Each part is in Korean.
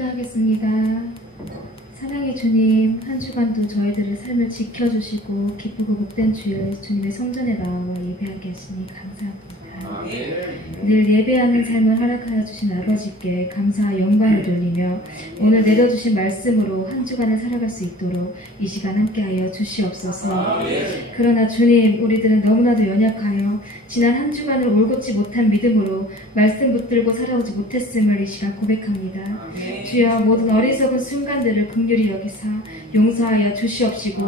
기도하겠습니다. 사랑의 주님, 한 주간도 저희들의 삶을 지켜주시고 기쁘고 복된 주일 주님의 성전에 나와 예배하게 하시니 감사합니다. 늘 예배하는 삶을 허락하여 주신 아버지께 감사와 영광을 돌리며 오늘 내려주신 말씀으로 한 주간을 살아갈 수 있도록 이 시간 함께하여 주시옵소서. 그러나 주님, 우리들은 너무나도 연약하여 지난 한 주간을 올곧지 못한 믿음으로 말씀 붙들고 살아오지 못했음을 이 시간 고백합니다. 주여, 모든 어리석은 순간들을 긍휼히 여기사 용서하여 주시옵시고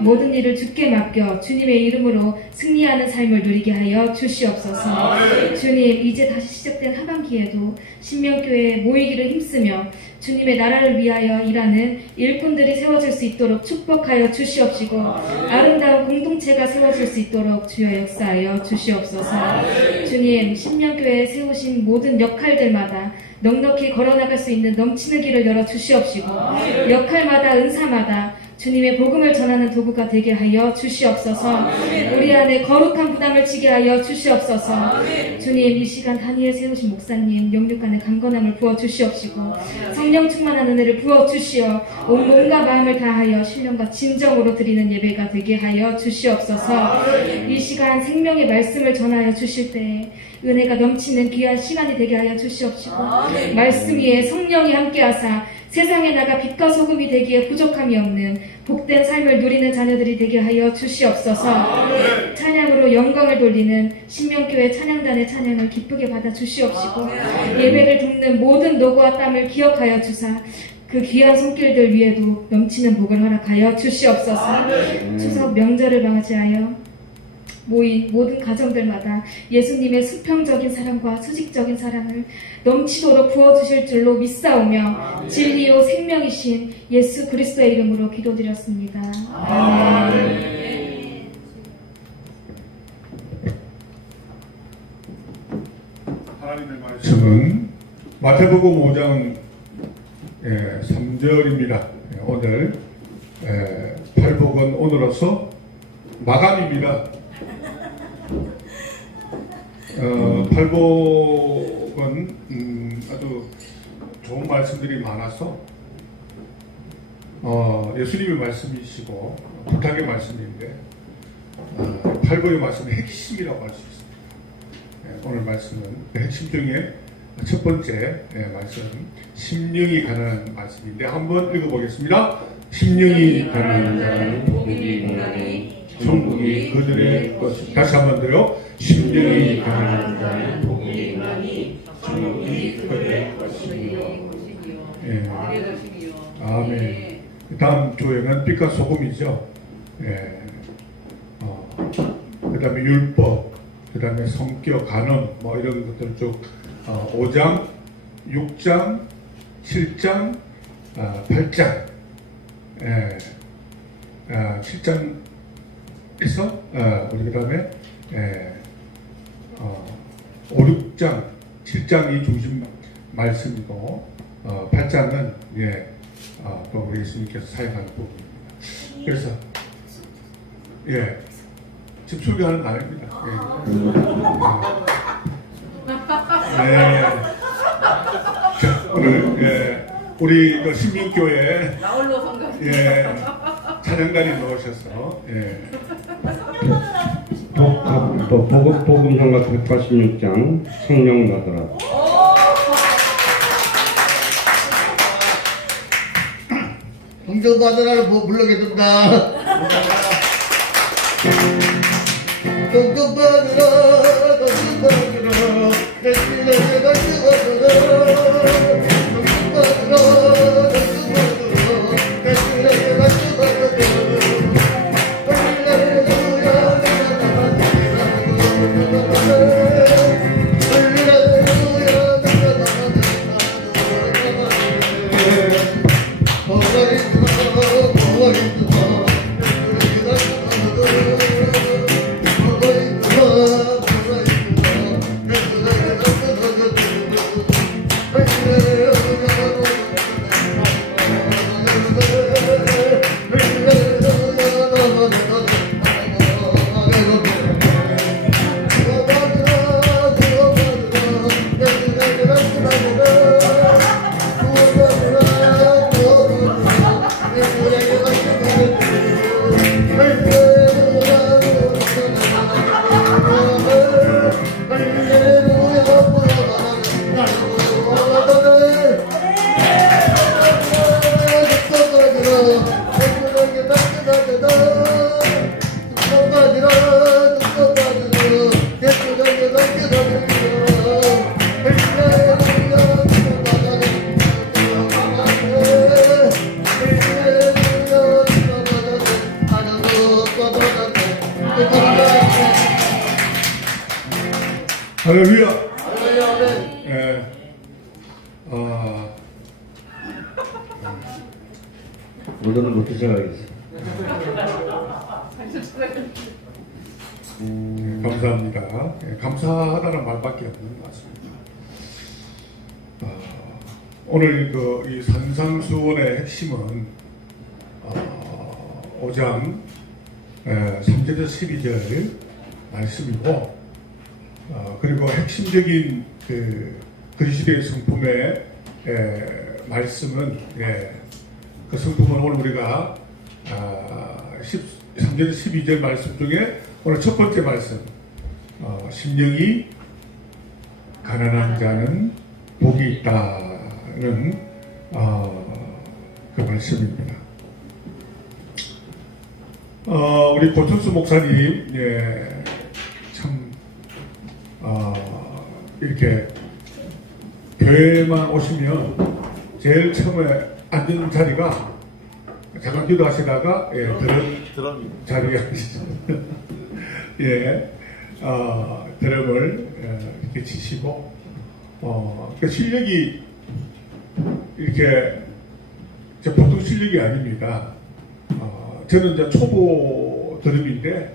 모든 일을 주께 맡겨 주님의 이름으로 승리하는 삶을 누리게 하여 주시옵소서. 주님, 이제 다시 시작된 하반기에도 신명교회에 모이기를 힘쓰며 주님의 나라를 위하여 일하는 일꾼들이 세워질 수 있도록 축복하여 주시옵시고 아름다운 공동체가 세워질 수 있도록 주여 역사하여 주시옵소서. 주님, 신명교회에 세우신 모든 역할들마다 넉넉히 걸어나갈 수 있는 넘치는 길을 열어 주시옵시고 역할마다 은사마다 주님의 복음을 전하는 도구가 되게 하여 주시옵소서. 우리 안에 거룩한 부담을 지게 하여 주시옵소서. 주님, 이 시간 다니엘 세우신 목사님 영육 간의 강건함을 부어 주시옵시고 성령 충만한 은혜를 부어 주시어 온 몸과 마음을 다하여 신령과 진정으로 드리는 예배가 되게 하여 주시옵소서. 이 시간 생명의 말씀을 전하여 주실 때에 은혜가 넘치는 귀한 시간이 되게 하여 주시옵시고 말씀 위에 성령이 함께하사 세상에 나가 빛과 소금이 되기에 부족함이 없는 복된 삶을 누리는 자녀들이 되게 하여 주시옵소서. 찬양으로 영광을 돌리는 신명교회 찬양단의 찬양을 기쁘게 받아 주시옵시고 예배를 돕는 모든 노고와 땀을 기억하여 주사 그 귀한 손길들 위에도 넘치는 복을 허락하여 주시옵소서. 추석 명절을 맞이하여 모인 모든 가정들마다 예수님의 수평적인 사랑과 수직적인 사랑을 넘치도록 부어주실 줄로 믿사오며 진리요 생명이신 예수 그리스도의 이름으로 기도드렸습니다. 아멘. 하나님의 말씀은 마태복음 5장 3절입니다. 오늘 팔복은 오늘로서 마감입니다. 팔복은 아주 좋은 말씀들이 많아서 예수님의 말씀이시고 부탁의 말씀인데 팔복의 말씀의 핵심이라고 할 수 있습니다. 오늘 말씀은 그 핵심 중에 첫 번째 말씀, 심령이 가난한 말씀인데 한번 읽어보겠습니다. 심령이 가난한 자는 복이 있나니 천국이 그들의 것입니다. 다시 한번 더요. 심령이 가난한 자는 복이 있나니 천국이 그들의 것이며. 예. 아멘. 다음 조행은 빛과 소금이죠. 예. 그 다음에 율법, 그 다음에 성격, 간음, 뭐 이런 것들 쭉 5장, 6장, 7장, 8장, 7장에서 우리 그 다음에 5, 6장, 7장이 중심 말씀이고 8장은 또 우리 예수님께서 사용하는 부분입니다. 그래서 지금 소개하는 거 아닙니다. 자, 오늘 우리 그 신민교회 찬양단이 나오셔서 복음성가 186장 성령 나더라. 성령 받으라를 불러겠습니다. 성령 받으라, 성령 받으라, 내 신의 성령 받으라, 성령 받으라, 성령 받으라, 내 신의 성령 받으라. 할렐루야. 오늘은 못 드셔가겠어요. 감사합니다. 감사하다는 말밖에 없는 것 같습니다. 오늘 이 산상수원의 핵심은 5장 3절에서 12절 말씀이고, 그리고 핵심적인 그리스도의 성품의 말씀은 그 성품은 오늘 우리가 3절 12절 말씀 중에 오늘 첫 번째 말씀, 심령이 가난한 자는 복이 있다는 그 말씀입니다. 우리 고천수 목사님 참 이렇게 교회만 오시면 제일 처음에 앉는 자리가 잠깐 기도하시다가 드럼 자리에 앉으시죠. 드럼을 이렇게 치시고 그 실력이 이렇게 보통 실력이 아닙니다. 저는 이제 초보 드럼인데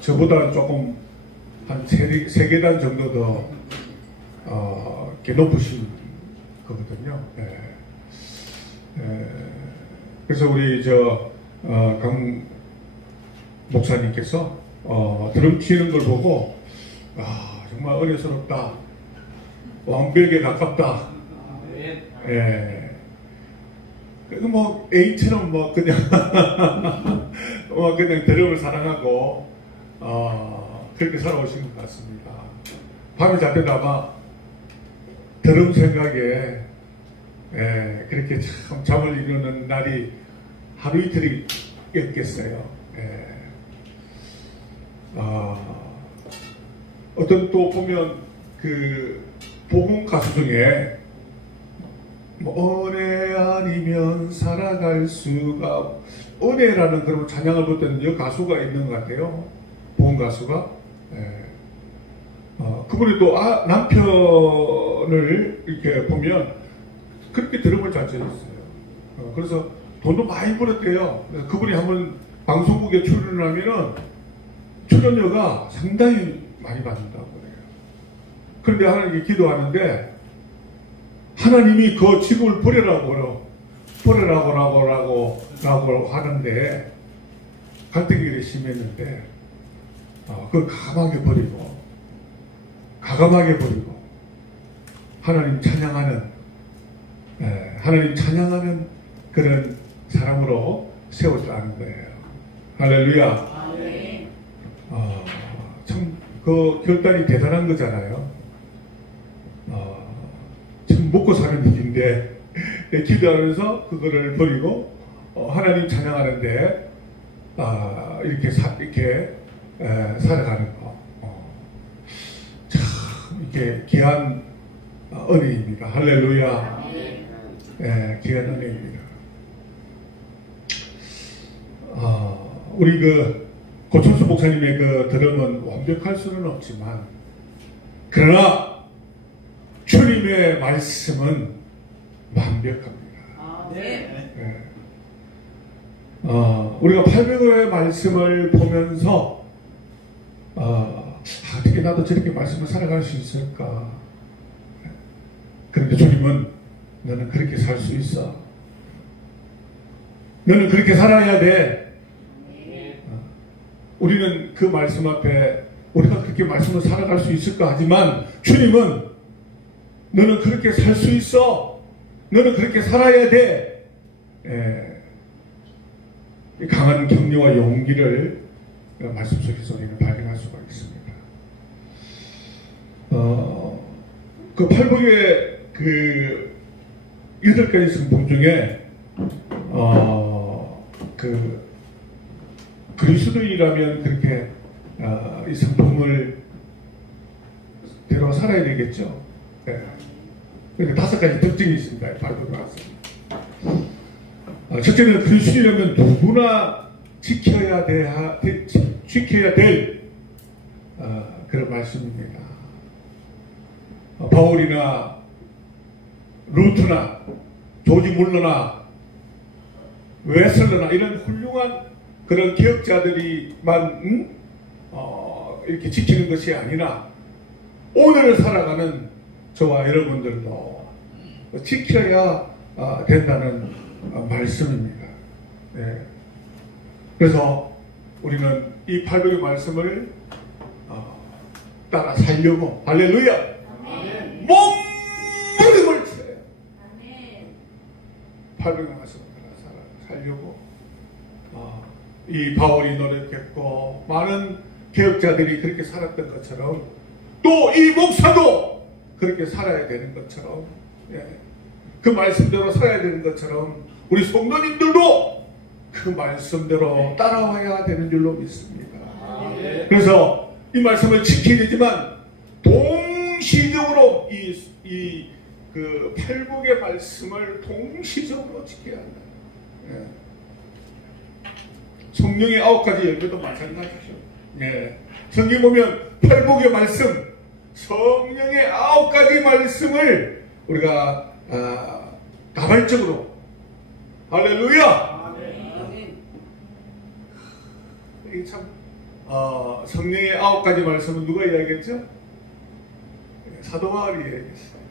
저보다 조금 한 3계단 정도 더 이렇게 높으신 거거든요. 그래서 우리 강 목사님께서 드럼 치는 걸 보고 정말 어려스럽다, 완벽에 가깝다. 뭐 애인처럼 그냥 그냥 드럼을 사랑하고 그렇게 살아오신 것 같습니다. 밤이 잡혀도 아마 더러운 생각에 그렇게 참 잠을 이루는 날이 하루 이틀이었겠어요. 어떤 또 보면 그 복음 가수 중에 뭐 은혜 아니면 살아갈 수가, 은혜라는 그런 찬양을 부르던 여 가수가 있는 것 같아요. 복음 가수가. 그분이 또 남편을 이렇게 보면 그렇게 드럼을 잘 쳤어요. 그래서 돈도 많이 벌었대요. 그래서 그분이 한번 방송국에 출연을 하면은 출연료가 상당히 많이 받는다고 그래요. 그런데 하나님께 기도하는데 하나님이 그 직업을 버리라고 하는데 갈등이 그래 심했는데 그걸 가감하게 버리고 하나님 찬양하는 그런 사람으로 세웠다는 거예요. 할렐루야. 참 그 결단이 대단한 거잖아요. 참 먹고 사는 일인데 기도하면서 그거를 버리고 하나님 찬양하는데 이렇게 살아가는 거. 참 이게 귀한 은혜입니다. 할렐루야. 귀한 은혜입니다. 우리 고천수 목사님의 그 드럼은 완벽할 수는 없지만, 그러나 주님의 말씀은 완벽합니다. 우리가 800여의 말씀을 보면서 어떻게 나도 저렇게 말씀을 살아갈 수 있을까? 그런데 주님은 너는 그렇게 살 수 있어. 너는 그렇게 살아야 돼. 우리는 그 말씀 앞에 우리가 그렇게 말씀을 살아갈 수 있을까 하지만 주님은 너는 그렇게 살 수 있어. 너는 그렇게 살아야 돼. 강한 격려와 용기를 말씀 속에서 우리는 발견할 수가 있습니다. 그 팔복의 그 8가지 성품 중에 그리스도인이라면 그렇게 이 성품을 대로 살아야 되겠죠. 그러니까 5가지 특징이 있습니다. 발표가 왔습니다. 첫째는 그리스도인이라면 누구나 지켜야 될 그런 말씀입니다. 바울이나 루트나 조지 물러나 웨슬러나 이런 훌륭한 그런 개혁자들이만 이렇게 지키는 것이 아니라 오늘을 살아가는 저와 여러분들도 지켜야 된다는 말씀입니다. 그래서 우리는 이 800의 말씀을 따라 살려고, 할렐루야! 몸부림을 쳐요. 800의 말씀을 따라 살려고 이 바울이 노력했고 많은 개혁자들이 그렇게 살았던 것처럼 또 이 목사도 그렇게 살아야 되는 것처럼, 그 말씀대로 살아야 되는 것처럼 우리 성도님들도 그 말씀대로 따라와야 되는 줄로 믿습니다. 그래서 이 말씀을 지켜야 되지만 동시적으로 그 팔복의 말씀을 동시적으로 지켜야 한다. 성령의 9가지 열매도 마찬가지죠. 성경 보면 팔복의 말씀, 성령의 9가지 말씀을 우리가 다발적으로, 할렐루야! 이게 참 성령의 9가지 말씀은 누가 이야기했죠? 사도 바울이 이야기했어요.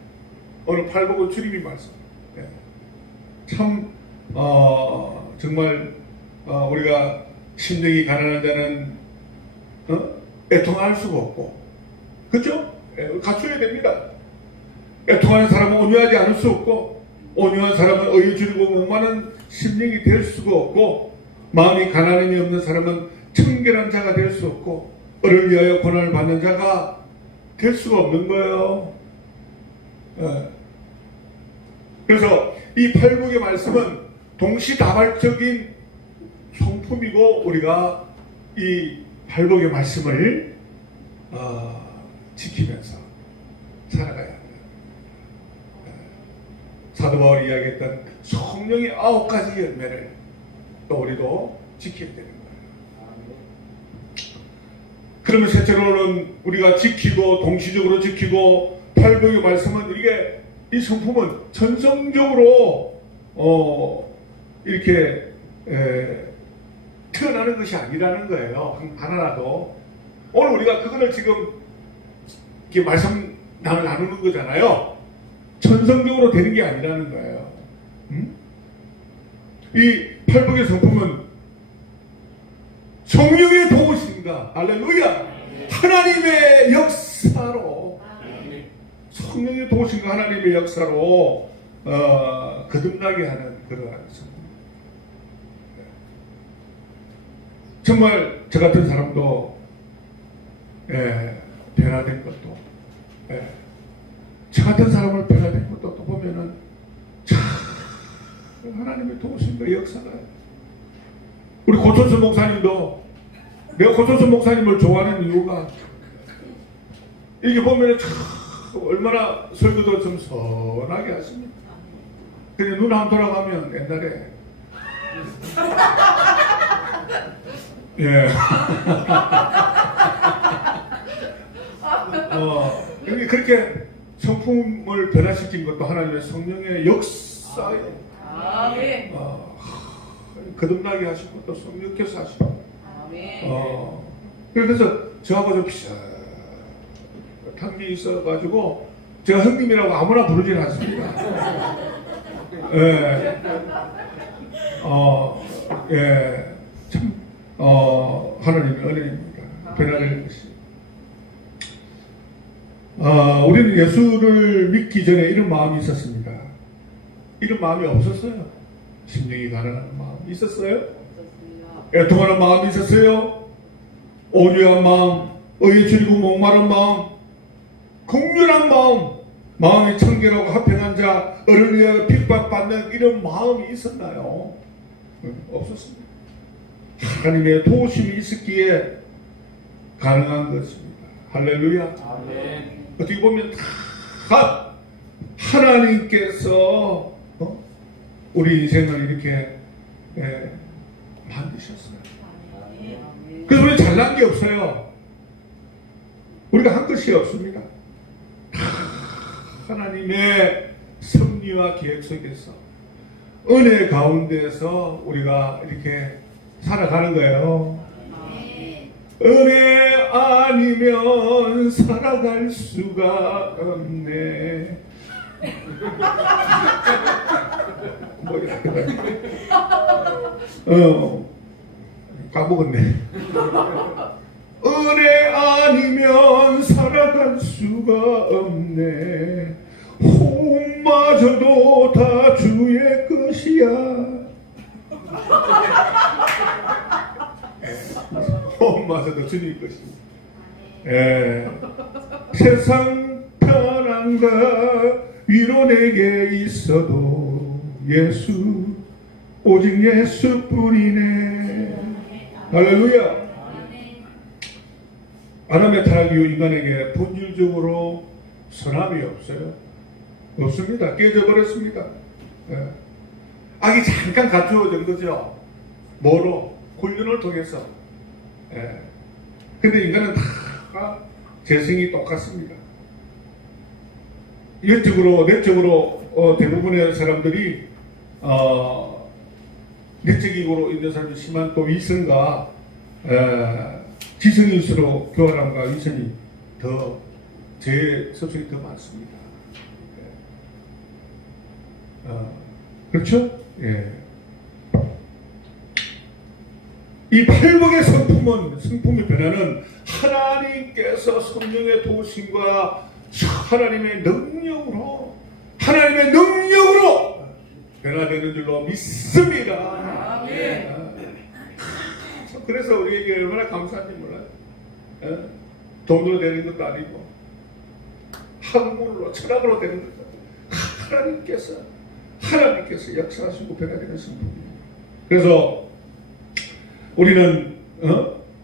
오늘 팔복은 주님이 말씀. 참 정말 우리가 심령이 가난한 자는 애통할 수가 없고, 그렇죠? 갖춰야 됩니다. 애통하는 사람은 온유하지 않을 수 없고, 온유한 사람은 의에 줄이고 목마른 심령이 될 수가 없고, 마음이 가난함이 없는 사람은 청결한 자가 될 수 없고, 을을 위하여 고난을 받는 자가 될 수가 없는 거예요. 그래서 이 팔복의 말씀은 동시다발적인 성품이고 우리가 이 팔복의 말씀을 지키면서 살아가야 합니다. 사도 바울이 이야기했던 성령의 9가지 열매를 또 우리도 지켜야 되는 거예요. 그러면 셋째로는 우리가 지키고 동시적으로 지키고 팔복의 말씀은 이게 이 성품은 전성적으로 이렇게 태어나는 것이 아니라는 거예요. 하나라도. 오늘 우리가 그거를 지금 이렇게 말씀 나누는 거잖아요. 전성적으로 되는 게 아니라는 거예요. 이 팔복의 성품은 성령의 도우심과 할렐루야 하나님의 역사로 성령의 도우심과 하나님의 역사로 거듭나게 하는 그러한 성품. 정말 저 같은 사람도 변화된 것도 저 같은 사람을 변화된 것도 또 보면은 참 하나님의 도우심과 역사가 우리 고천수 목사님도 내가 고천수 목사님을 좋아하는 이유가 이렇게 보면은 참 얼마나 설교도 좀 선하게 하십니다. 근데 눈 한 돌아가면 옛날에 그렇게 성품을 변화시킨 것도 하나님의 성령의 역사예요. 거듭나게 하시고 또 성령께서 하시고 그래서 저하고 좀 비슷한 게 있어가지고 제가 형님이라고 아무나 부르진 않습니다. 참 하나님의 은혜입니다. 변화될 것이. 우리는 예수를 믿기 전에 이런 마음이 있었습니다. 이런 마음이 없었어요. 심령이 가난한 마음이 있었어요. 애통하는 마음이 있었어요. 온유한 마음, 의에 줄이고 목마른 마음, 공률한 마음, 마음이 청결하고 화평한 자, 을을 위하여 핍박받는 이런 마음이 있었나요? 없었습니다. 하나님의 도우심이 있었기에 가능한 것입니다. 할렐루야. 아멘. 어떻게 보면 다 하나님께서 우리 인생을 이렇게 만드셨어요. 그래서 우리 잘난 게 없어요. 우리가 한 것이 없습니다. 하나님의 섭리와 계획 속에서 은혜 가운데서 우리가 이렇게 살아가는 거예요. 은혜 아니면 살아갈 수가 없네. 까먹었네. 은혜 아니면 살아갈 수가 없네. 호흡마저도 다 주의 것이야. 호흡마저도 주님 것입니다. 세상 편안과 위로 내게 있어도 예수 오직 예수뿐이네. 할렐루야. 아담의 타락 이후 인간에게 본질적으로 선함이 없어요. 없습니다. 깨져버렸습니다. 악이 잠깐 갖추어진 거죠. 뭐로? 훈련을 통해서. 근데 인간은 다 재성이 똑같습니다. 영적으로, 내적으로 대부분의 사람들이 내적으로 있는 사람이 심한 또 이성과 지성일수록 교활함과 이성이 더 제 섭성이 더 많습니다. 그렇죠? 예. 이 팔복의 성품의 변화는 하나님께서 성령의 도우심과 하나님의 능력으로 변화되는 줄로 믿습니다. 그래서 우리에게 얼마나 감사한지 몰라요. 돈으로 되는 것도 아니고 학문으로 철학으로 되는 거죠. 하나님께서 역사하시고 변화되는 성품입니다. 그래서 우리는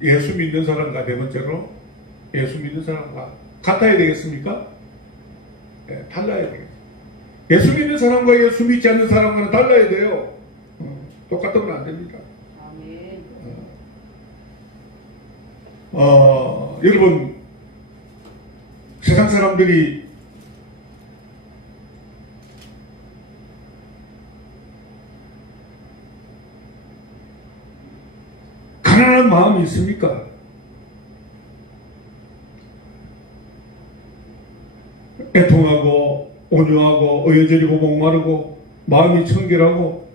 예수 믿는 사람과 네 번째로 예수 믿는 사람과 같아야 되겠습니까? 네, 달라야 되겠습니다. 예수 믿는 사람과 예수 믿지 않는 사람과는 달라야 돼요. 똑같으면 안 됩니다. 여러분, 세상 사람들이 가난한 마음이 있습니까? 애통하고 온유하고 어여저리고 목마르고 마음이 청결하고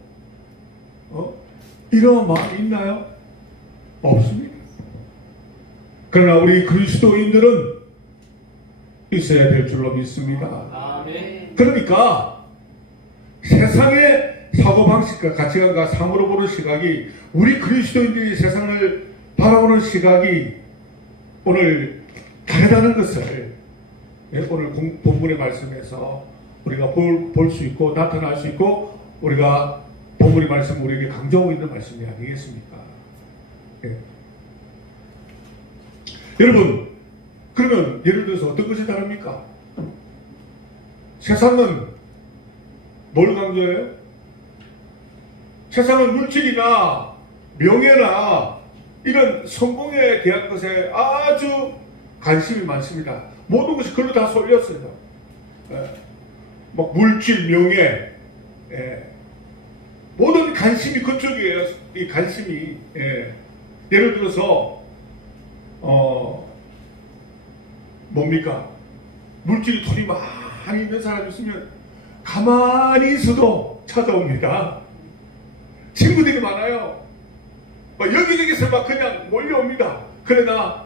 이런 마음이 있나요? 없습니다. 그러나 우리 그리스도인들은 있어야 될 줄로 믿습니다. 그러니까 세상의 사고방식과 가치관과 상으로 보는 시각이 우리 그리스도인들이 세상을 바라보는 시각이 오늘 다르다는 것을 오늘 본문의 말씀에서 우리가 볼 수 있고 나타날 수 있고 우리가 본문의 말씀 우리에게 강조하고 있는 말씀이 아니겠습니까? 네. 여러분, 그러면 예를 들어서 어떤 것이 다릅니까? 세상은 뭘 강조해요? 세상은 물질이나 명예나 이런 성공에 대한 것에 아주 관심이 많습니다. 모든 것이 그걸로 다 쏠렸어요. 막 물질, 명예, 모든 관심이 그쪽이에요. 이 관심이. 예를 들어서 뭡니까? 물질이 돈이 많이 있는 사람이 있으면 가만히 있어도 찾아옵니다. 친구들이 많아요. 막 여기저기서 막 그냥 몰려옵니다. 그러나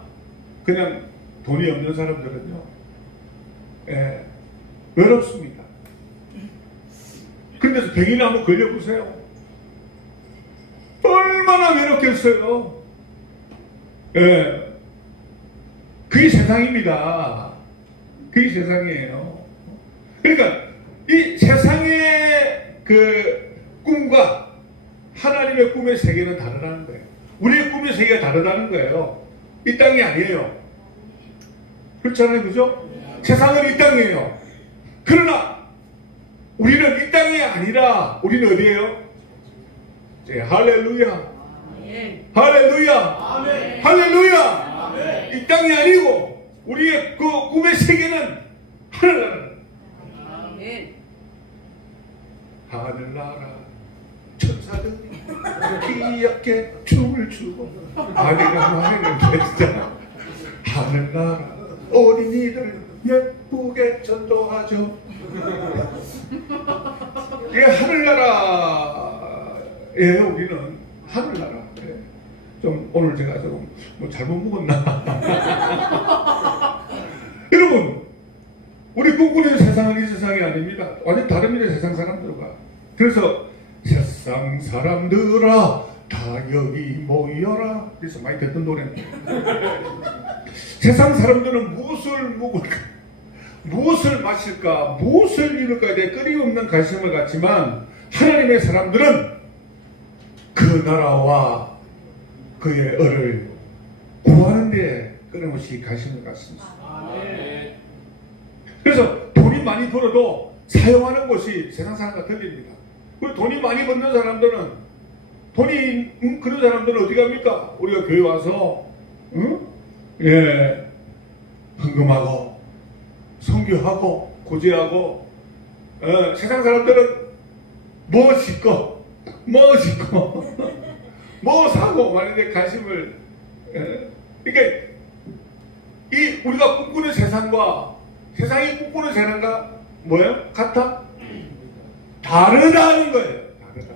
그냥 돈이 없는 사람들은요, 외롭습니다. 그런데서 병이나 한번 걸려보세요. 얼마나 외롭겠어요. 그게 세상입니다. 그게 세상이에요. 그러니까 이 세상의 그 꿈과 하나님의 꿈의 세계는 다르다는 거예요. 우리의 꿈의 세계가 다르다는 거예요. 이 땅이 아니에요. 그렇잖아요, 그죠? 세상은 이 땅이에요. 그러나 우리는 이 땅이 아니라 우리는 어디예요? 네, 할렐루야. 할렐루야. 할렐루야. 이 땅이 아니고 우리의 그 꿈의 세계는 하늘나라. 하늘나라 천사들이 귀엽게 춤을 추고 아내가 말했는데 진짜 하늘나라 어린이들 예쁘게 전도하죠. 이게 하늘나라예요. 우리는 하늘나라. 좀 오늘 제가 좀 뭐 잘못 먹었나? 여러분, 우리 꿈꾸는 세상은 이 세상이 아닙니다. 완전 다릅니다. 세상 사람들과. 그래서 세상 사람들아 다 여기 모여라. 그래서 많이 듣던 노래입니다. 세상 사람들은 무엇을 먹을까, 무엇을 마실까, 무엇을 이룰까에 대해 끊임없는 관심을 갖지만 하나님의 사람들은 그 나라와 그의 을을 구하는 데 끊임없이 관심을 갖습니다. 그래서 돈이 많이 벌어도 사용하는 것이 세상 사람과 틀립니다. 그리고 돈이 많이 버는 사람들은 그런 사람들은 어디 갑니까? 우리가 교회 와서 헌금하고 선교하고 고제하고 세상 사람들은 뭐 짓고 뭐 사고 말인데 관심을 그러니까 이 우리가 꿈꾸는 세상과 세상이 꿈꾸는 세상과 뭐예요? 같아? 다르다는 거예요. 다르다.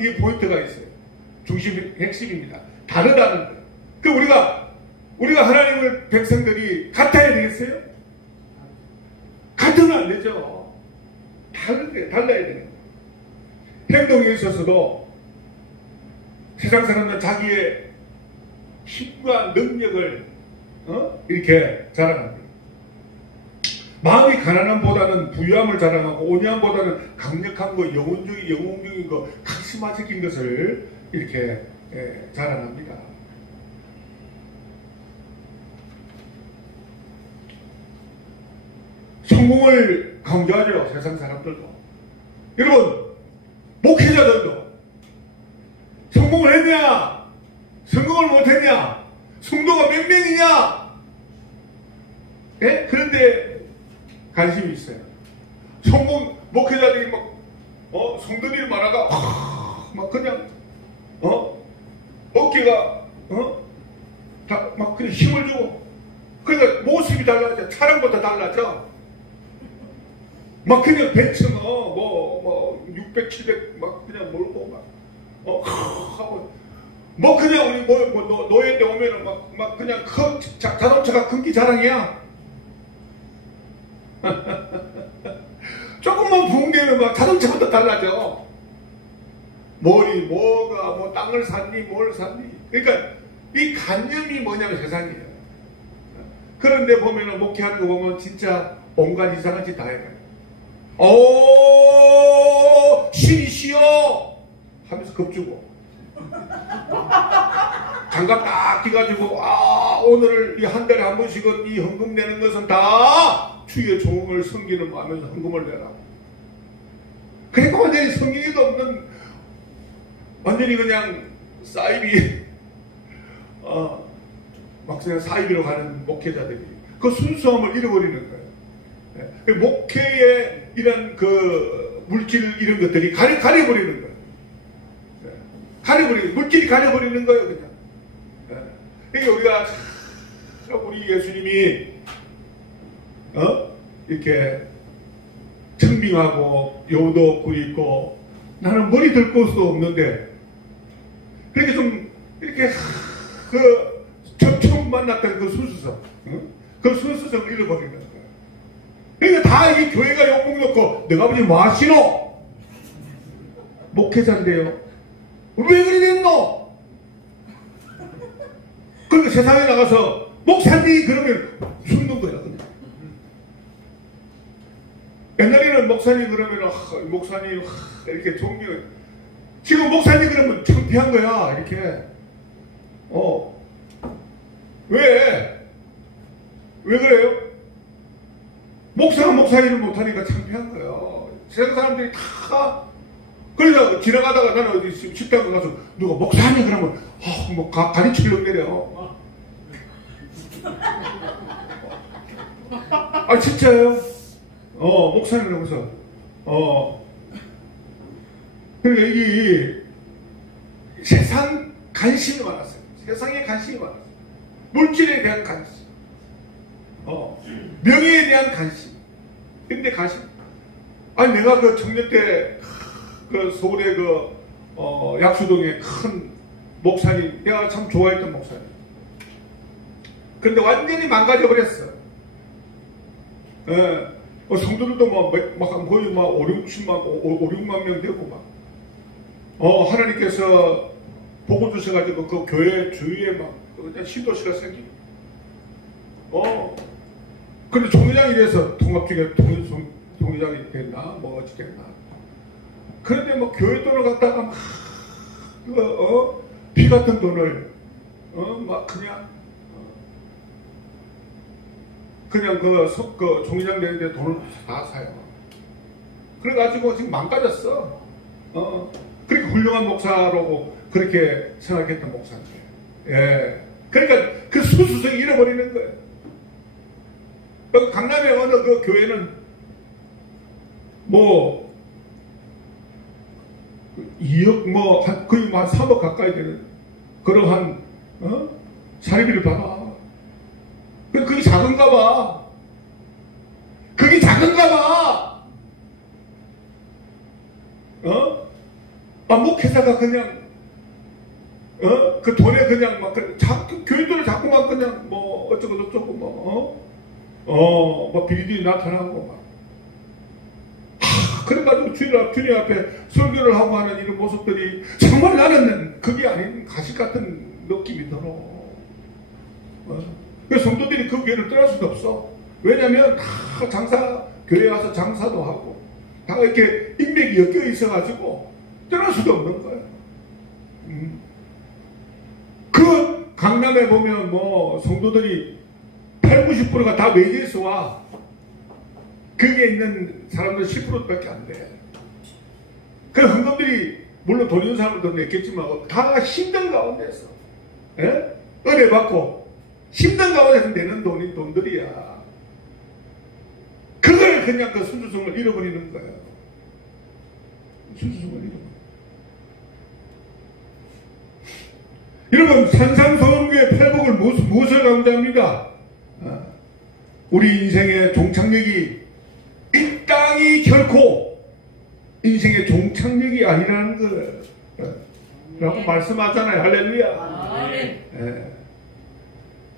이게 포인트가 있어요. 핵심입니다. 다르다는 거예요. 그 우리가 하나님의 백성들이 같아야 되겠어요? 같으면 안 되죠. 달라야 되는 거예요. 행동에 있어서도 세상 사람들은 자기의 힘과 능력을 이렇게 자랑합니다. 마음이 가난함보다는 부유함을 자랑하고 온유함보다는 강력한 거, 영웅적인 거, 카리스마적인 것을 이렇게 자랑합니다. 성공을 강조하죠. 세상 사람들도. 여러분, 목회자들도 성공을 했냐? 성공을 못했냐? 성도가 몇 명이냐? 예? 그런데 관심이 있어요. 목회자들이 막, 성도들이 많아가, 막 그냥, 어깨가, 막 그냥 힘을 주고, 그러니까 모습이 달라져. 차량부터 달라져. 막 그냥 벤츠 600, 700 막 그냥 몰고 하고 뭐 그냥 우리 노예인데 오면은 막 그냥 자동차가 큰기 자랑이야. 조금만 붕괴면 막 자동차부터 달라져. 뭐가 땅을 샀니 뭘 샀니. 그러니까 이 관념이 뭐냐면 세상이에요. 그런데 보면은 목회하는 거 보면 진짜 온갖 이상한 짓 다 해요. 신이시여 하면서 겁주고 장갑 딱 끼가지고 오늘 이 한 달에 한 번씩은 이 헌금 내는 것은 다 주의 종을 섬기는 마음에서 헌금을 내라. 그러니까 완전히 성경에도 없는 완전히 그냥 사이비 막 그냥 사이비로 가는 목회자들이 그 순수함을 잃어버리는 거예요. 목회의 이런 그 물질 이런 것들이 가려버리는 거예요. 물질이 가려버리는 거예요, 그냥. 그러니까 우리가 우리 예수님이 이렇게 청빙하고 여우도 꿀이 있고 나는 머리 들 곳도 없는데 그렇게 좀 이렇게 처음 만났던 그 순수성, 그 순수성을 잃어버리는 거예요. 그러니까 다 이 교회가 욕먹 놓고 내가 아버지 뭐 하시노? 목회자인데요. 왜 그리 됐노? 그러니까 세상에 나가서 목사님 그러면 숨는 거야. 그냥. 옛날에는 목사님 그러면 목사님 이렇게 존경. 지금 목사님 그러면 창피한 거야. 이렇게. 왜 그래요? 목사가 목사 일을 못하니까 창피한 거예요. 세상 사람들이 다. 그래서 지나가다가 나는 어디 식당에 가서 누가 목사님 그러면 가리치려고 내려. 진짜요? 목사님 그러면서 그러니까 이 세상 관심이 많았어요. 세상에 관심이 많았어요. 물질에 대한 관심, 명예에 대한 관심. 근데 관심. 내가 그 청년 때 그 서울의 그 약수동의 큰 목사님, 내가 참 좋아했던 목사님. 근데 완전히 망가져 버렸어. 성도들도 거의 5, 6만 명 되고 하나님께서 복을 주셔가지고 그 교회 주위에 그냥 신도시가 생기고. 근데 총회장이 돼서 통합중에 총회장이 됐나? 어찌 됐나? 그런데 교회 돈을 갖다가 비 같은 돈을, 그냥 그 총회장 되는데 돈을 다 사요. 그래가지고 지금 망가졌어. 그렇게 훌륭한 목사라고 그렇게 생각했던 목사인데. 예. 그러니까 그 수수성이 잃어버리는 거예요. 강남의 어느 그 교회는 2억 거의 3억 가까이 되는 그러한 사례비를 받아. 그게 작은가 봐. 그게 작은가 봐. 목회사가 그냥 그 돈에 그냥 교인들을 자꾸 그냥 어쩌고 저쩌고 비리들이 나타나고 그래가지고 주님 앞에 설교를 하고 하는 이런 모습들이 정말 나는 그게 아닌 가식 같은 느낌이 들어. 그 성도들이 그 교회를 떠날 수도 없어. 왜냐하면 다 교회에 와서 장사도 하고 다 이렇게 인맥이 엮여 있어가지고 떠날 수도 없는 거예요. 그 강남에 보면 뭐 성도들이 80~90%가 다 외지에서 와. 거기에 있는 사람들 10%밖에 안 돼. 그 헌금들이 물론 돈 있는 사람들도 냈겠지만 다 힘든 가운데서 은혜 받고 힘든 가운데서 내는 돈들이야. 그걸 그냥 그 순수성을 잃어버리는 거예요. 순수성을 잃어버리는 거예요. 여러분, 산상소음교회 팔복을 무엇을 강조합니까? 우리 인생의 종착역이 이 땅이 결코 인생의 종착역이 아니라는 거예요. 라고 말씀하잖아요. 할렐루야.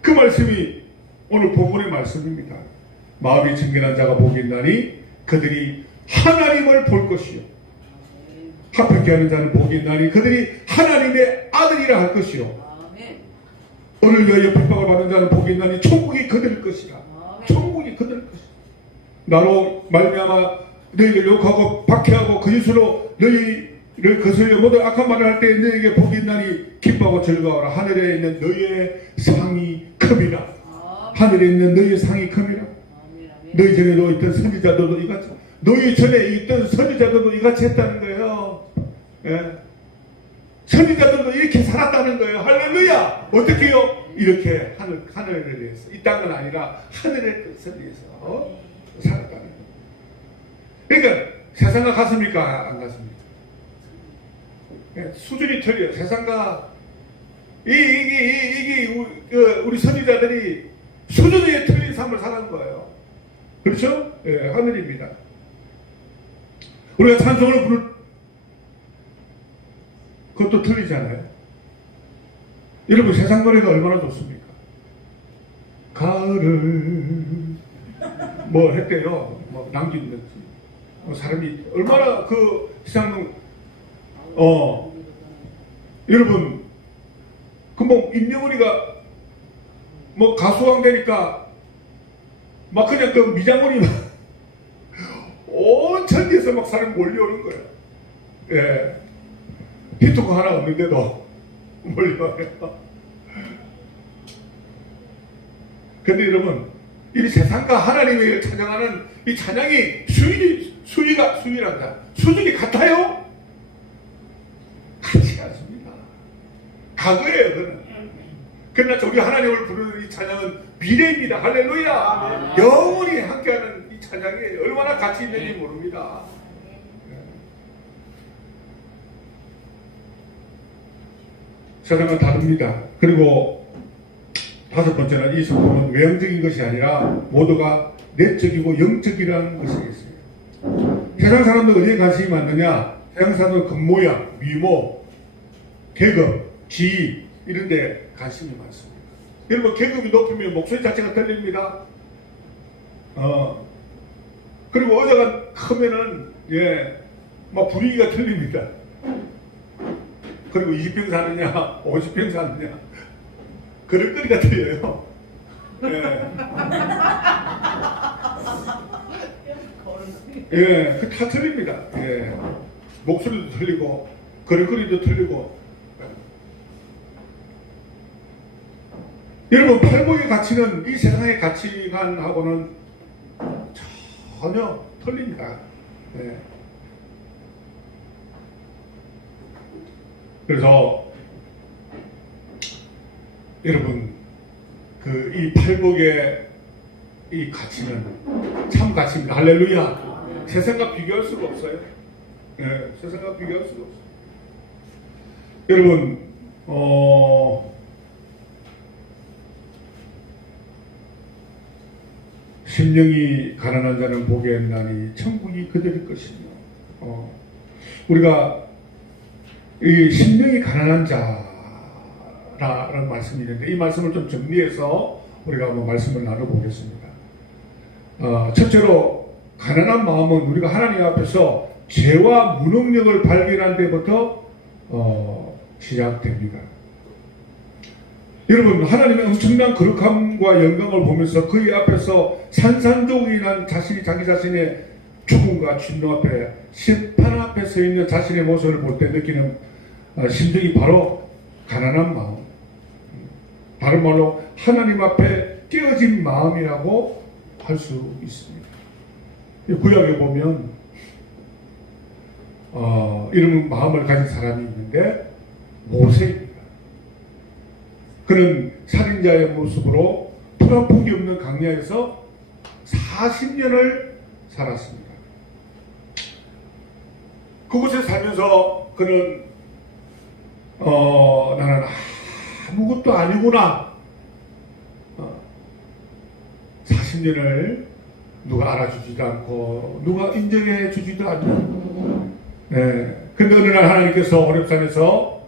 그 말씀이 오늘 본문의 말씀입니다. 마음이 청결한 자가 복이 있나니 그들이 하나님을 볼 것이요. 합격케 하는 자는 복이 있나니 그들이 하나님의 아들이라 할 것이요. 오늘 너희의 핍박을 받는 자는 복이 있나니 천국이 그들일 것이라. 천국이 그들일 것이라. 나로 말미암아 너희를 욕하고 박해하고 거짓으로 너희를 거슬려 모든 악한 말을 할 때 너희에게 복이 있나니 기뻐하고 즐거워라. 하늘에 있는 너희의 상이 큼이라. 하늘에 있는 너희의 상이 큼이라. 너희 전에 있던 선지자들도 이같이, 너희 전에 있던 선지자들도 이같이 했다는 거예요. 예. 선지자들도 이렇게 살았다는 거예요. 할렐루야. 어떻게 해요? 이렇게 하늘을 위해서, 이 땅은 아니라 하늘의 뜻을 위해서 살았다는 거예요. 그러니까 세상과 같습니까? 안 같습니까? 예. 수준이 틀려요. 세상과 이게 우리 선지자들이 수준이 틀린 삶을 사는 거예요. 그렇죠? 예, 하늘입니다. 우리가 찬송을 부를 그것도 틀리잖아요. 여러분, 세상 노래가 얼마나 좋습니까? 가을을 뭐 했대요. 뭐 남기는지 사람이 얼마나 그 세상 여러분, 그 뭐 임영훈이가 뭐 가수왕 되니까 막 그냥 그 미장원이 온 천지에서 막 사람이 몰려오는 거예요. 예. 히트곡 하나 없는데도 몰려와요. 근데 여러분, 이 세상과 하나님을 찬양하는 이 찬양이 수위란다. 수준이 같아요? 같지 않습니다. 과거예요, 그는. 그러나 우리 하나님을 부르는 이 찬양은 미래입니다. 할렐루야. 영원히 함께하는 이 찬양이 얼마나 가치 있는지 모릅니다. 세상은 다릅니다. 그리고 다섯 번째는 이 성품은 외형적인 것이 아니라 모두가 내적이고 영적이라는 것이 있어요. 세상 사람들 어디에 관심이 많느냐? 세상 사람들은 겉모양, 미모, 계급, 지위 이런 데 관심이 많습니다. 여러분, 계급이 높으면 목소리 자체가 들립니다. 그리고 의자가 크면은 막 분위기가 틀립니다. 그리고 20평 사느냐 50평 사느냐 그릇거리가 틀려요. 그 다 틀립니다. 목소리도 틀리고 그릇거리도 틀리고. 여러분, 팔복의 가치는 이 세상의 가치관하고는 전혀 틀립니다. 그래서 여러분, 이 팔복의 이 가치는 참 가치입니다. 할렐루야. 세상과 비교할 수가 없어요. 세상과 비교할 수가 없어요. 여러분, 심령이 가난한 자는 복이 있나니 천국이 그들일 것이며. 우리가 이 심령이 가난한 자라는 말씀이 있는데, 이 말씀을 좀 정리해서 우리가 한번 말씀을 나눠보겠습니다. 첫째로, 가난한 마음은 우리가 하나님 앞에서 죄와 무능력을 발견한 데부터 시작됩니다. 여러분, 하나님의 엄청난 거룩함과 영광을 보면서 그의 앞에서 산산조각이 난 자기 자신의 죽음과 진노 앞에 심판 앞에 서 있는 자신의 모습을 볼 때 느끼는 심정이 바로 가난한 마음, 다른 말로 하나님 앞에 깨어진 마음이라고 할 수 있습니다. 구약에 보면 이런 마음을 가진 사람이 있는데 모세입니다. 그는 살인자의 모습으로 풀 한 폭이 없는 강야에서 40년을 살았습니다. 그곳에 살면서 그는 나는 아무것도 아니구나. 40년을 누가 알아주지도 않고 누가 인정해 주지도 않는. 근데 어느 날 하나님께서 호렙산에서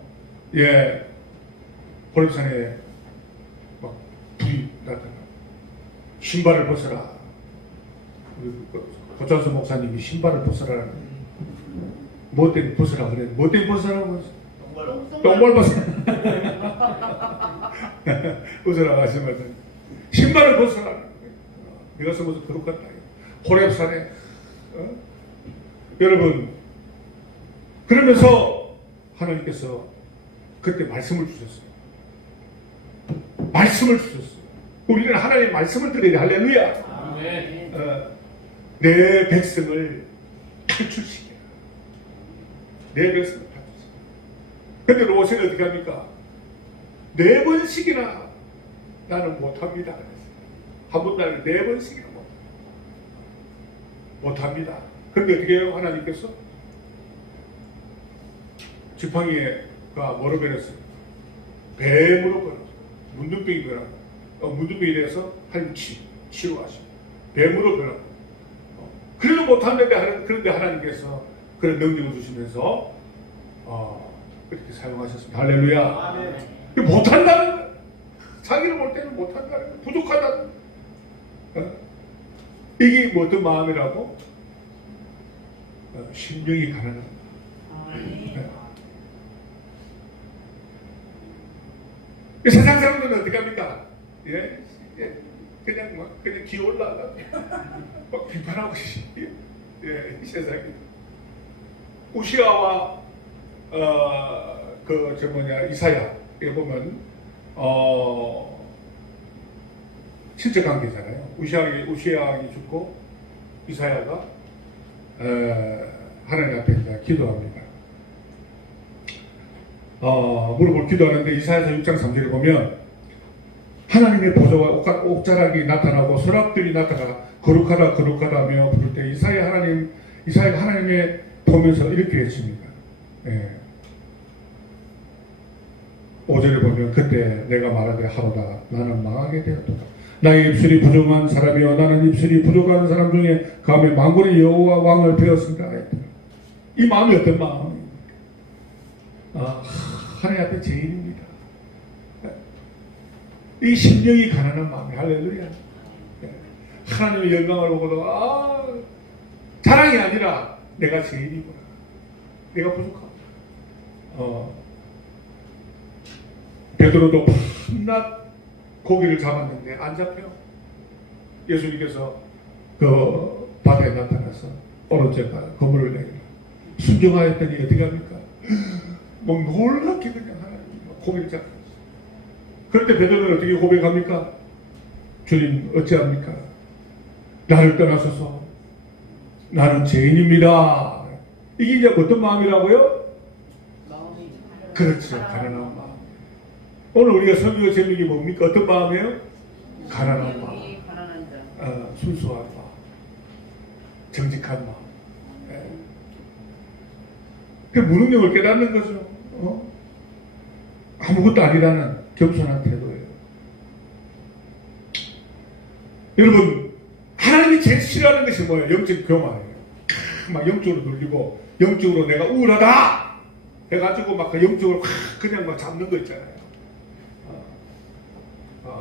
호렙산에 막 불이 나타나. 신발을 벗어라. 우리 고찬수 목사님이 신발을 벗어라. 뭐 때문에 벗으라 그래? 뭐 때문에 벗으라고 했어? 똥발 벗으라. 벗으라 하시면 신발을 벗어라. 네가 서면서 거룩하다. 호렙산에 여러분, 그러면서 하나님께서 그때 말씀을 주셨어요. 말씀을 주셨어요. 우리는 하나님의 말씀을 들어야 돼. 할렐루야. 아멘. 내 백성을 탈출시켜라. 내 백성을 탈출시켜라. 근데 모세는 어떻게 합니까? 4번씩이나 나는 못합니다. 한 번 나는 4번씩이나 못합니다. 그런데 어떻게 해요? 하나님께서 지팡이가 뭐로 변했어요? 뱀으로 변했어요. 문둥병이 변하고 문둥병이 돼서 하나님 치료하시고 뱀으로 변하고 그래도 못하는데 그런데 하나님께서 그런 능력을 주시면서 그렇게 사용하셨습니다. 할렐루야. 아멘. 못한다는 거예요. 자기를 볼 때는 못한다는 거예요. 부족하다는 거예요. 이게 뭐 어떤 마음이라고? 심령이 가난한 마음. 세상 사람들은 어떻게 합니까? 그냥 기어올라가 막 비판하고 이 세상이. 우시아와 이사야에 보면 실제 관계잖아요. 우시아이 죽고 이사야가 하나님 앞에 이제 기도합니다. 무릎을 기도하는데 이사야서 6장 3절에 보면 하나님의 보좌와 옥자락이 나타나고 서랍들이 나타나 거룩하다 거룩하다며 부를 때 이사야가 하나님의 보면서 이렇게 했습니다. 5절에 보면 그때 내가 말하되 하로다 나는 망하게 되었도다. 나의 입술이 부정한 사람이여 나는 입술이 부족한 사람 중에 감히 만군의 여호와 왕을 배웠습니다. 이 마음이 어떤 마음입니까? 하나님 앞에 죄인입니다. 이 심령이 가난한 마음이 할렐루야. 하나님의 영광을 보고도 자랑이 아니라 내가 죄인이구나. 내가 부족하구나. 베드로도 밤낮 고기를 잡았는데 안 잡혀요. 예수님께서 그 바다에 나타나서 오른쪽에 그물을 내리라. 순종하였더니 어떻게 합니까? 뭐 놀랍게 그냥 하나님 고기를 잡았어요. 그럴 때 베드로는 어떻게 고백합니까? 주님 어찌합니까? 나를 떠나소서. 나는 죄인입니다. 이게 이제 어떤 마음이라고요? 그렇죠. 가난한 마음. 오늘 우리가 설교 제목이 뭡니까? 어떤 마음이에요? 가난한 마음. 순수한 마음. 정직한 마음. 그 무능력을 깨닫는 거죠. 아무것도 아니라는 겸손한 태도예요. 여러분, 하나님이 제일 싫어하는 것이 뭐예요? 영적 교만이에요. 막 영적으로 눌리고 영적으로 내가 우울하다 해가지고 막 영적으로 그냥 막 잡는 거 있잖아요.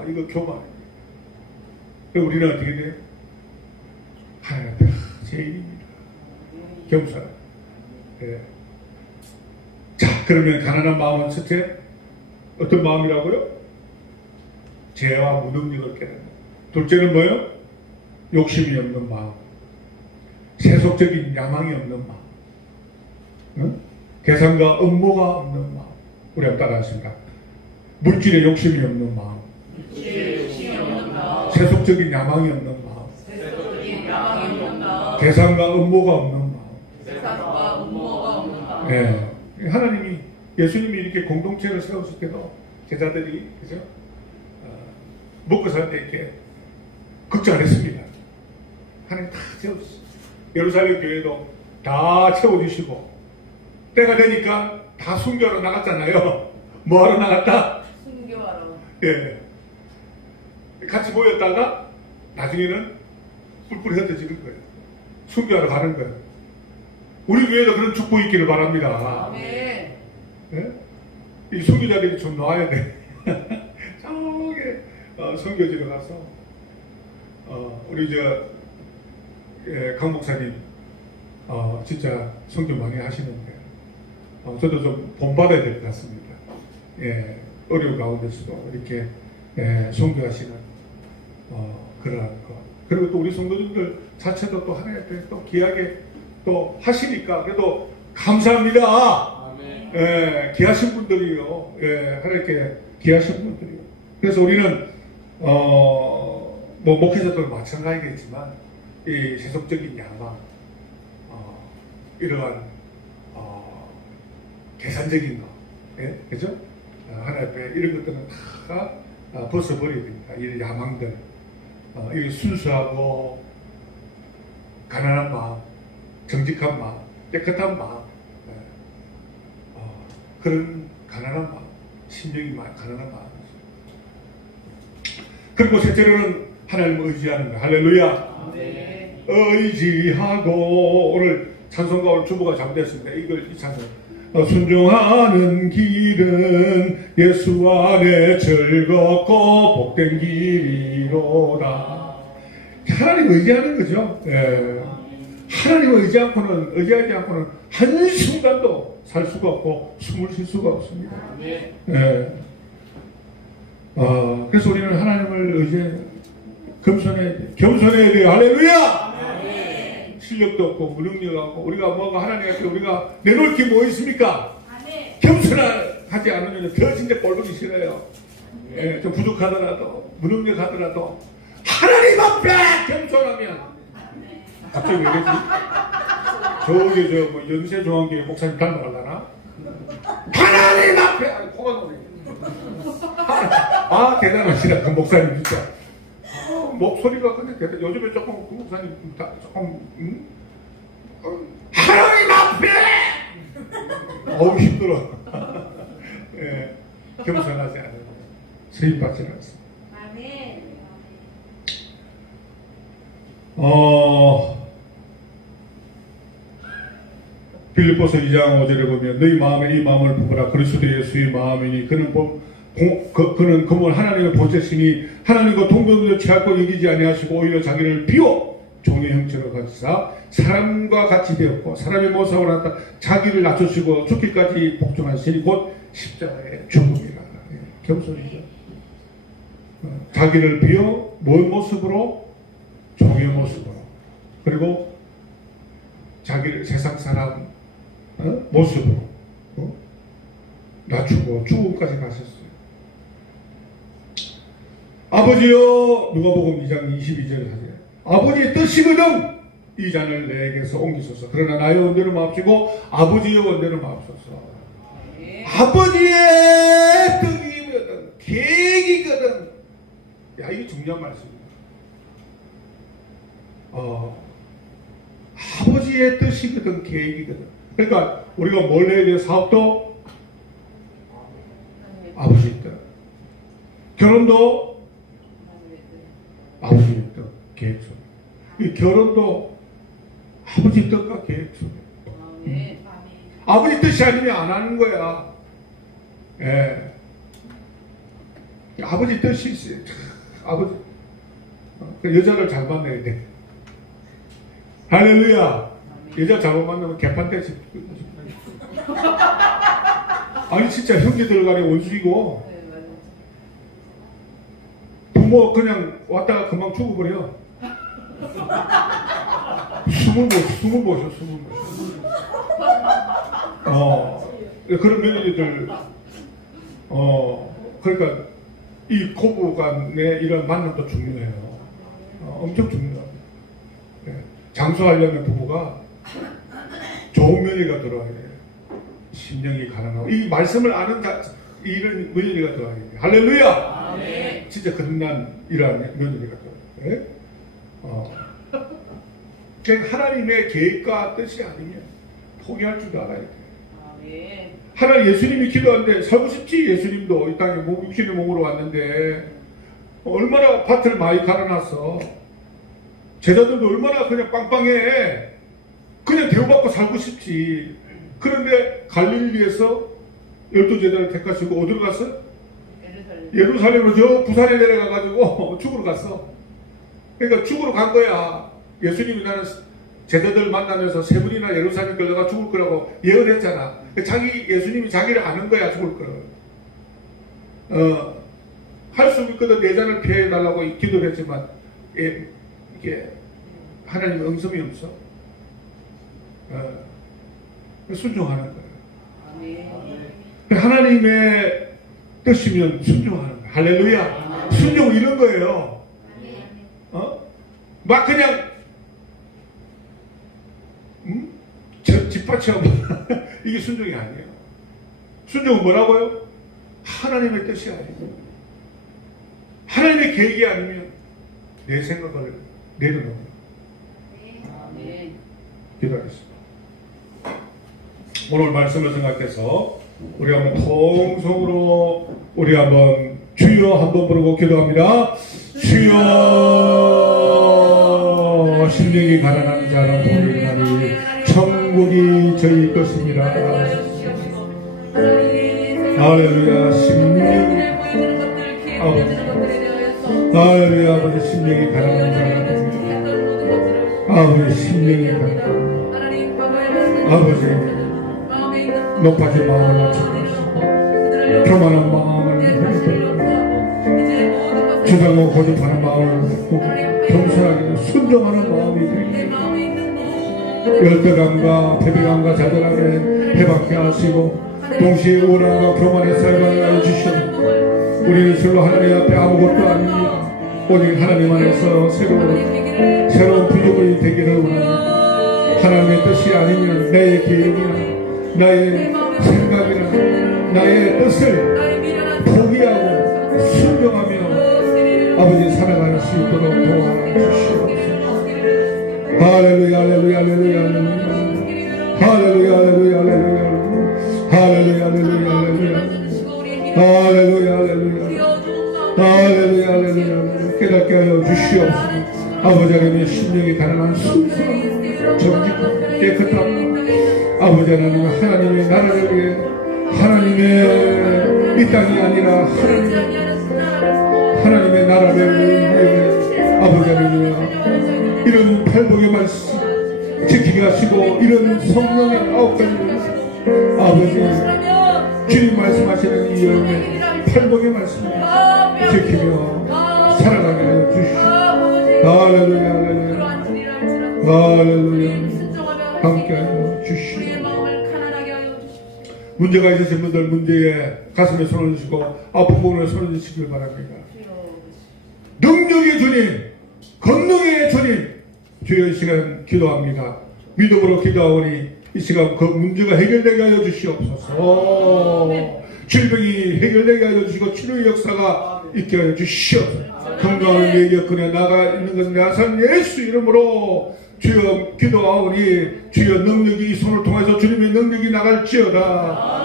이거 교만이에요. 우리는 어떻게 돼요? 하나님 앞에 죄인입니다. 겸손. 자, 그러면 가난한 마음은 첫째 어떤 마음이라고요? 죄와 무능력을 깨닫는 것. 둘째는 뭐예요? 욕심이 없는 마음. 세속적인 야망이 없는 마음. 응? 계산과 업무가 없는 마음. 우리 한번 따라하십니다. 물질의 욕심이 없는 마음. 세속적인 야망이 없는 마음. 계산과 업무가 없는 마음. 네. 하나님이, 예수님이 이렇게 공동체를 세웠을 때도 제자들이, 그죠? 먹고 살 때 이렇게 걱정 안 했습니다. 하나님 다 채워주셨어요. 예루살렘 교회도 다 채워주시고, 때가 되니까 다 순교하러 나갔잖아요. 뭐하러 나갔다? 순교하러. 예. 같이 모였다가 나중에는 뿔뿔이 흩어지는 거예요. 순교하러 가는 거예요. 우리 교회도 그런 축복이 있기를 바랍니다. 아멘. 예? 이 순교자들이 좀 나와야 돼. 저게 선교지로 가서 우리 강 목사님 진짜 선교 많이 하시는데 저도 좀 본받아야 될 것 같습니다. 예, 어려운 가운데서도 이렇게 선교하시는 그러한 것. 그리고 또 우리 성도님들 자체도 또 하나님 앞에 또 귀하게 또 하시니까 그래도 감사합니다. 예, 귀하신 분들이요. 예, 하나님께 귀하신 분들이요. 그래서 우리는 뭐 목회자도 마찬가지겠지만 이 세속적인 야망, 이러한 계산적인 거, 예? 그죠? 하나님 앞에 이런 것들은 다 벗어버려야 됩니다. 이 야망들, 이 순수하고 가난한 마음, 정직한 마음, 깨끗한 마음, 그런 가난한 마음, 심령이 가난한 마음. 그리고 셋째로는 하나님을 의지하는 거예요. 할렐루야. 네. 의지하고 오늘 찬송가 오늘 주보가 잘못됐습니다. 이 찬송. 순종하는 길은 예수 안에 즐겁고 복된 길이로다. 하나님 의지하는 거죠. 예. 하나님을 의지하지 않고는 한순간도 살 수가 없고 숨을 쉴 수가 없습니다. 예. 그래서 우리는 하나님을 겸손해야 돼요. 할렐루야! 실력도 없고 무능력하고 우리가 뭐가 하나님 앞에 우리가 내놓을 게 뭐 있습니까? 겸손하지 않으면 더 진짜 꼴보기 싫어요. 예, 좀 부족하더라도 무능력하더라도 하나님 앞에 겸손하면 갑자기 왜 그러지? 저기 뭐 연세종합교회 목사님 닮아가려나? 하나님 앞에 코가 노래. 대단하시다 그 목사님 진짜. 목소리가 근데 요즘에 조금 그 목사님 조금 하나님 앞에 힘들어. 예, 겸손하지 않은 세입받지 않습니다. 아멘. 빌립보서 2장 5절에 보면 너희 마음에 이 마음을 품으라 그리스도 예수의 마음이니 그는 그는 하나님의 보좌시니 하나님과 동등을 취하고 여기지 아니하시고 오히려 자기를 비워 종의 형체로 가지사 사람과 같이 되었고 사람의 모습을 하다 자기를 낮추시고 죽기까지 복종하시니 곧 십자가의 죽음이라. 겸손이죠. 자기를 비워 뭔 모습으로? 종의 모습으로. 그리고 자기를 세상 사람 모습으로 낮추고 죽음까지 가셨어요. 아버지여, 누가복음 2장 22절에 하세요. 아버지의 뜻이거든 이 잔을 내게서 옮기소서. 그러나 나의 원대로 마옵시고 아버지의 원대로 마옵소서. 아버지의 뜻이거든, 계획이거든. 야, 이게 중요한 말씀입니다. 아버지의 뜻이거든, 계획이거든. 그러니까 우리가 뭘 해야 돼요? 사업도 아버지의 뜻, 결혼도 아버지의 뜻, 계획 속에. 이 결혼도 아버지 뜻과 계획 속에. 아버지 뜻이 아니면 안 하는 거야. 예. 아버지 뜻이 있어요. 아버지. 그 여자를 잘 만나야 돼. 할렐루야. 여자 잘못 만나면 개판되지. 아니 진짜 형제들 간에 원수이고 부모 그냥 왔다가 금방 죽어버려. 숨을 보셔. 그런 며느리들, 그러니까 이 고부 간의 이런 만남도 중요해요. 엄청 중요합니다. 네. 장수하려면 부부가 좋은 며느리가 들어와야 돼요. 심령이 가난하고 이 말씀을 아는 이런 며느리가 들어와야 돼요. 할렐루야! 아멘. 진짜 끝난이라는 며느리가 들어와야 돼요. 하나님의 계획과 뜻이 아니면 포기할 줄 알아야 돼요. 아멘. 하나님 예수님이 기도하는데 살고 싶지. 예수님도 이 땅에 육신의 몸으로 왔는데 얼마나 밭을 많이 갈아놨어. 제자들도 얼마나 그냥 빵빵해. 그냥 대우받고 살고 싶지. 그런데 갈릴리에서 12제자를 택하시고 어디로 갔어? 예루살렘으로 저 부산에 내려가가지고 죽으러 갔어. 그러니까 죽으러 간 거야. 예수님이 나는 제자들 만나면서 세 분이나 예루살렘 끌려가 죽을 거라고 예언했잖아. 예수님이 자기를 아는 거야. 죽을 거라고. 할 수 있거든. 내 잔을 피해달라고 기도를 했지만 이게 하나님의 응성이 없어. 순종하는 거예요. 하나님의 뜻이면 순종하는 거예요. 할렐루야. 순종 이런 거예요. 막 그냥 뒷받침 이게 순종이 아니에요. 순종은 뭐라고요? 하나님의 뜻이 아니고 하나님의 계획이 아니면 내 생각을 내려놓는 기도하겠습니다. 오늘 말씀을 생각해서 우리 한번 통성으로 우리 한번 주여 한번 부르고 기도합니다. 주여 심령이 가난한 자는 복을 받으리 천국이 저희 것입니다. 할렐루야. 심령이 할렐루야. 아버지 심령이 가난한 자는 아버지 심령이 가난한 아버지 높아진 마음을 낮춰주시고 교만한 마음을 주장하고 고집하는 마음을 겸손하게 순종하는 마음이 되게 열등감과 패배감과 자존감을 해방케 하시고 동시에 우울함과 교만의 삶을 하여 주시옵소서. 우리는 실로 하나님 앞에 아무것도 아닙니다. 오직 하나님 안에서 새로운 부족이 되기를 원합니다. 하나님의 뜻이 아니면 나의 계획이나 나의 생각이나 나의 뜻을 포기하고 순종하며 아버지 살아갈 수 있도록 도와주시옵소서. 할렐루야 할렐루야 할렐루야 할렐루야 할렐루야 할렐루야 할렐루야 할렐루야 할렐루야 할렐루야 깨닫게 하여 주시옵소서. 아버지 하나님의 심령이 가난한 순수한 정직한 깨끗한 아버지 하나님 하나님의 나라를 위해 하나님의 이 땅이 아니라 하나님의 나라를 위해 아버지 하나님 이런 팔복의 말씀 지키게 하시고 이런 성령의 9가지 아버지 주님 말씀하시는 이 열매 팔복의 말씀을 지키며 살아가게 하여 주시옵소서. 할렐루야 할렐루야 할렐루야 함께하여 주시옵소서. 문제가 있으신 분들 문제에 가슴에 손을 주시고 아픈 부분에 손을 주시길 바랍니다. 능력의 주님 권능의 주님 주여 이 시간 기도합니다. 믿음으로 기도하오니 이 시간 그 문제가 해결되게 하여 주시옵소서. 질병이 해결되게 하여 주시고 치료의 역사가 있게 하여 주시옵소서. 건강을 위해 여건에 나가 있는 것은 나산 예수 이름으로 주여 기도하오니 주여 능력이 이 손을 통해서 주님의 능력이 나갈지어다.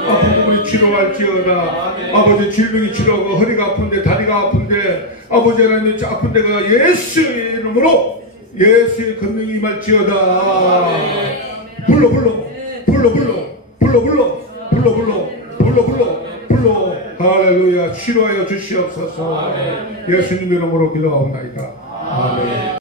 아픈 부분이 치료할지어다. 아버지 질병이 치료하고 허리가 아픈데 다리가 아픈데 아버지 하나님 아픈 데가 예수의 이름으로 예수의 권능이 임할지어다. 불러 할렐루야 치료하여 주시옵소서. 예수님 이름으로 기도하옵나이다. 아멘.